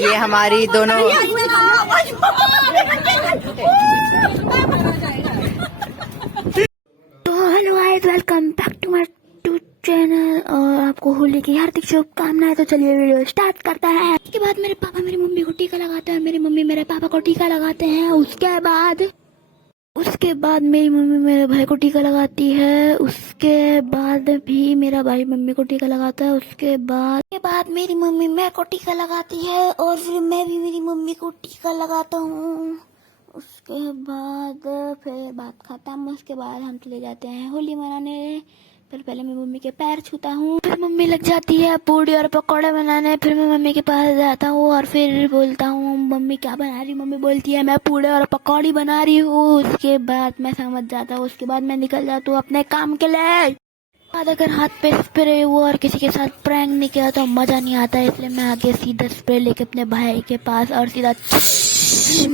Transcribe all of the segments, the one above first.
ये हमारी दोनों तो hello guys, welcome back to my channel और आपको होली की हार्दिक शुभकामनाएं। तो चलिए वीडियो स्टार्ट करता है। उसके बाद मेरे पापा मेरी मम्मी को टीका लगाते हैं, मेरी मम्मी मेरे पापा को टीका लगाते हैं। उसके बाद मेरी मम्मी मेरे भाई को टीका लगाती है। उसके बाद भी मेरा भाई मम्मी को टीका लगाता है। उसके बाद मेरी मम्मी मेरे को टीका लगाती है और फिर मैं भी मेरी मम्मी को टीका लगाता हूँ। उसके बाद फिर बात खत्म। उसके बाद हम चले जाते हैं होली मनाने। फिर पहले मैं मम्मी के पैर छूता हूँ, फिर मम्मी लग जाती है पूड़ी और पकौड़े बनाने। फिर मैं मम्मी के पास जाता हूँ और फिर बोलता हूँ मम्मी क्या बना रही। मम्मी बोलती है मैं पूड़े और पकौड़ी बना रही हूँ। उसके बाद मैं समझ जाता हूँ। उसके बाद मैं निकल जाता हूँ अपने काम के लिए। अगर हाथ पे स्प्रे हुआ और किसी के साथ प्रैंक नहीं किया तो मजा नहीं आता है, इसलिए मैं आगे सीधा स्प्रे लेके अपने भाई के पास और सीधा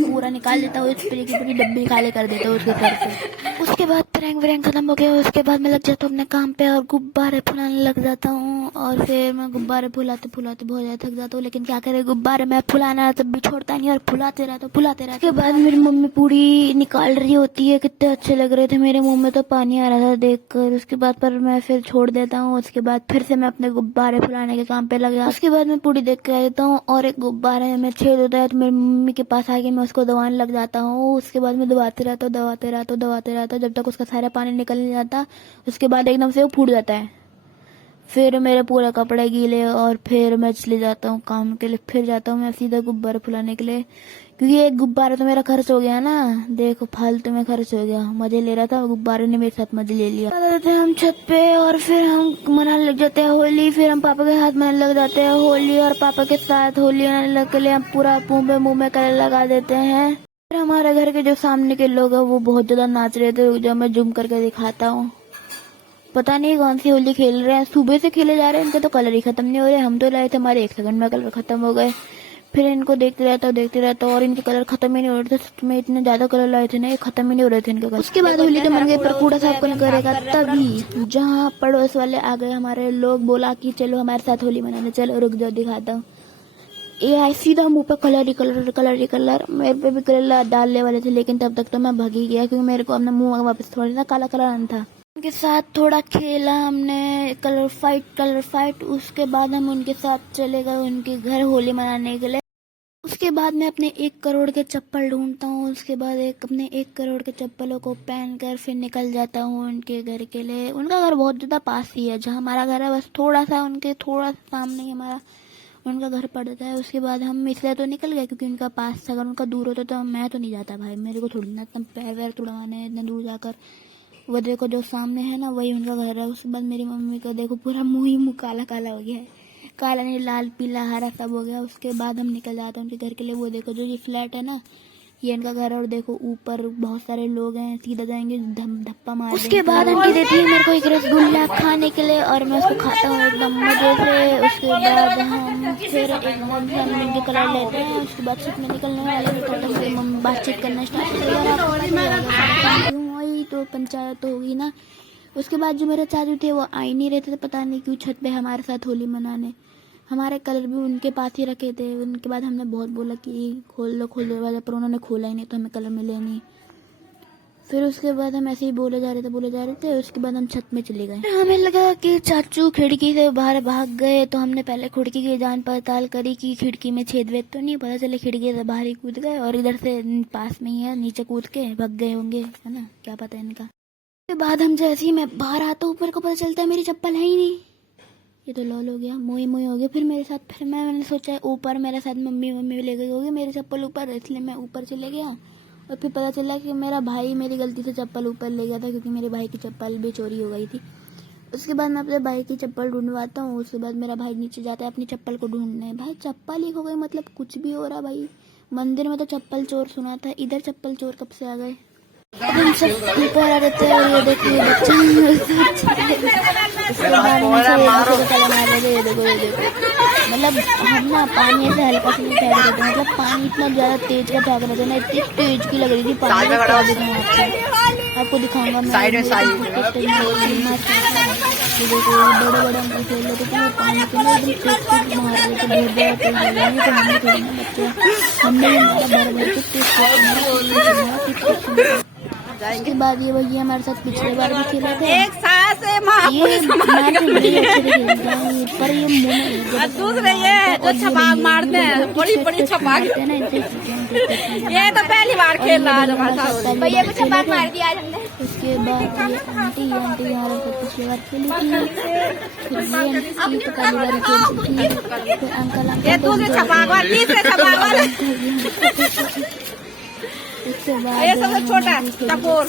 पूरा निकाल देता हूँ। स्प्रे की पूरी डब्बी खाली कर देता हूँ उसके सर से। उसके बाद प्रैंक व्रैंक खत्म हो गया। उसके बाद मैं लग जाता हूँ अपने काम पे और गुब्बारे फुलाने लग जाता हूँ। और फिर मैं गुब्बारे फुलाते फुलाते बहुत ज्यादा थक जाता हूँ, लेकिन क्या करे, गुब्बारे मैं फुलाना तब भी छोड़ता नहीं और फुलाते रहता हूँ। उसके बाद मेरी मम्मी पूरी निकाल रही होती है, कितने अच्छे लग रहे थे, मेरे मुंह में तो पानी आ रहा था देखकर। उसके बाद पर मैं फिर छोड़ देता हूँ। उसके बाद फिर से मैं अपने गुब्बारे फुलाने के काम पे लग जाता हूँ। उसके बाद मैं पूरी देख के आ जाता हूँ और एक गुब्बारे में छेद होता है तो मेरी मम्मी के पास आके मैं उसको दबाने लग जाता हूँ। उसके बाद मैं दबाते रहता हूँ जब तक उसका सारा पानी निकल नहीं जाता। उसके बाद एकदम से वो फूट जाता है। फिर मेरे पूरे कपड़े गीले और फिर मैं चले जाता हूँ काम के लिए। फिर जाता हूँ मैं सीधा गुब्बारे फुलाने के लिए, क्योंकि एक गुब्बारा तो मेरा खर्च हो गया ना। देखो फालतू में खर्च हो गया, मजे ले रहा था, गुब्बारे ने मेरे साथ मजे ले लिया। हम छत पे और फिर हम मनाने लग जाते हैं होली। फिर हम पापा के हाथ मनाने लग जाते हैं होली और पापा के साथ होली मनाने के लिए हम पूरा मुंह में कलर लगा देते हैं। फिर हमारे घर के जो सामने के लोग हैं वो बहुत ज्यादा नाच रहे थे, जो मैं जूम करके दिखाता हूँ। पता नहीं कौन सी होली खेल रहे हैं, सुबह से खेले जा रहे हैं, इनके तो कलर ही खत्म नहीं हो रहे। हम तो लाए थे, हमारे 1 सेकंड में कलर खत्म हो गए। फिर इनको देखते रहता और इनके कलर खत्म ही नहीं हो रहे थे। सच में इतने ज्यादा कलर लाए थे ना, ये खत्म ही नहीं हो रहे थे इनके कलर। उसके बाद होली तो मन गई, पर कूड़ा साफ कौन करेगा। तभी जहाँ पड़ोस वाले आ गए हमारे लोग, बोला कि चलो हमारे साथ होली मनाने चलो। रुक जाओ दिखाता हूँ। ये सीधा मुंह पे कलर ही कलर। मेरे पे भी कलर डालने वाले थे, लेकिन तब तक तो मैं भाग ही गया, क्योंकि मेरे को अपना मुंह वापस थोड़ा सा काला कलर आना था। उनके साथ थोड़ा खेला हमने, कलर फाइट। उसके बाद हम उनके साथ चले गए उनके घर होली मनाने के लिए। उसके बाद मैं अपने 1 करोड़ के चप्पल ढूंढता हूँ। उसके बाद अपने 1 करोड़ के चप्पलों को पहन कर फिर निकल जाता हूँ उनके घर के लिए। उनका घर बहुत ज्यादा पास ही है, जहाँ हमारा घर है बस थोड़ा सा सामने ही हमारा उनका घर पड़ता है। उसके बाद हम इसलिए तो निकल गए क्योंकि उनका पास था। अगर उनका दूर होता तो मैं तो नहीं जाता भाई, मेरे को थोड़ी ना इतना पैर वैर तुड़वाने इतने दूर जाकर। वो देखो जो सामने है ना, वही उनका घर है। उसके बाद मेरी मम्मी को देखो पूरा मुंह काला काला हो गया है, काला नहीं लाल पीला हरा सब हो गया। उसके बाद हम निकल जाते हैं उनके घर के लिए। वो देखो जो ये फ्लैट है ना, ये इनका घर है और देखो ऊपर बहुत सारे लोग हैं, सीधा जाएंगे धप्पा मार। उसके बाद आंटी देती है मेरे को एक रसगुल्ला खाने के लिए और मैं उसको खाता हूँ एकदम मजे से। उसके बाद हम फिर एकदम से हम इनके कलर लेते हैं। उसके बाद छत में निकलने वाले थे तो हम बातचीत करना स्टार्ट कर तो पंचायत तो होगी ना। उसके बाद जो मेरे चाचू थे वो आ ही नहीं रहे थे, पता नहीं क्यों छत पे हमारे साथ होली मनाने। हमारे कलर भी उनके पास ही रखे थे। उनके बाद हमने बहुत बोला कि खोल दो वाला, पर उन्होंने खोला ही नहीं तो हमें कलर मिले नहीं। फिर उसके बाद हम ऐसे ही बोले जा रहे थे। उसके बाद हम छत में चले गए। हमें लगा कि चाचू खिड़की से बाहर भाग गए, तो हमने पहले खिड़की की जांच पड़ताल करी कि खिड़की में छेद वेद तो नहीं। पता चले खिड़की से बाहर ही कूद गए और इधर से पास में ही है, नीचे कूद के भाग गए होंगे, है ना, क्या पता इनका। उसके बाद हम जैसे ही मैं बाहर आता हूँ, मेरे को पता चलता है मेरी चप्पल है ही नहीं। ये तो लॉल हो गया, मोई हो गया। फिर मेरे साथ फिर मैंने सोचा ऊपर मेरे साथ मम्मी ले गई होगी मेरी चप्पल ऊपर, इसलिए मैं ऊपर चले गया। और फिर पता चला कि मेरा भाई मेरी गलती से चप्पल ऊपर ले गया था, क्योंकि मेरे भाई की चप्पल भी चोरी हो गई थी। उसके बाद मैं अपने भाई की चप्पल ढूंढवाता हूँ। उसके बाद मेरा भाई नीचे जाता है अपनी चप्पल को ढूंढने। भाई चप्पल ही हो गई, मतलब कुछ भी हो रहा भाई। मंदिर में तो चप्पल चोर सुना था, इधर चप्पल चोर कब से आ गए। हम सब ऊपर आ रहते हैं और ये देखिए बच्चा ये देखो मतलब हम ना पानी से हल्का से नहीं फेंक रहे थे, मतलब पानी इतना ज्यादा तेज का फेंक रहे थे ना, इतनी तेज की लग रही थी पानी। आपको दिखाऊंगा मैं। ये देखो बड़े बड़े अंकल खेल रहे थे तो वो पानी के लिए एकदम तेज तेज मार रहे थे, बहुत बहुत तेज हो गया। ये तो हमने थोड़ी ना बच्चे, हमने ही मारा भर भर के तेज तेज। उसके बाद ये भैया हमारे साथ पिछले बार भी खेले थे। एक सास है ये मार तो बड़े अच्छे से खेलते हैं, पर ये मुंह में दूसरे ये जो छपाक मारते हैं, बड़ी बड़ी छपाक ना, इनसे ये तो पहली बार खेल रहा है हमारे साथ। भैया को छपाक मार दिया आज हमने। उसके बाद ये आंटी हमारे साथ पिछली बार खेली थी, फिर ये आंटी तो पहली बार खेली थी, फिर अंकल ये दूसरे छपाक वाले, तीसरे छपाक वाले, उसके बाद ये सबसे छोटा टपोर।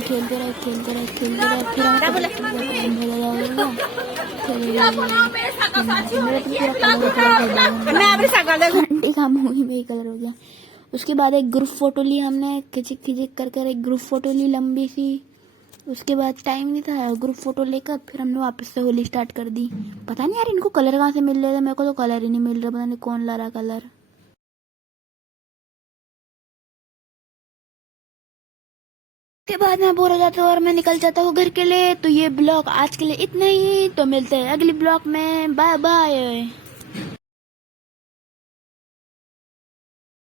खेलते रहे फिर आंटी का मुंह ही में कलर हो गया। उसके बाद एक ग्रुप फोटो ली हमने, खिचिक खिचिक कर कर एक ग्रुप फोटो ली लंबी सी। उसके बाद टाइम नहीं था, ग्रुप फोटो लेकर फिर हमने वापस से होली स्टार्ट कर दी। पता नहीं यार इनको कलर कहाँ से मिल रहे थे, मेरे को तो कलर ही नहीं मिल रहा, पता नहीं कौन ला रहा कलर। के बाद मैं बोर हो जाता हूँ और मैं निकल जाता हूँ घर के लिए। तो ये ब्लॉग आज के लिए इतना ही, तो मिलते हैं अगली ब्लॉग में, बाय बाय।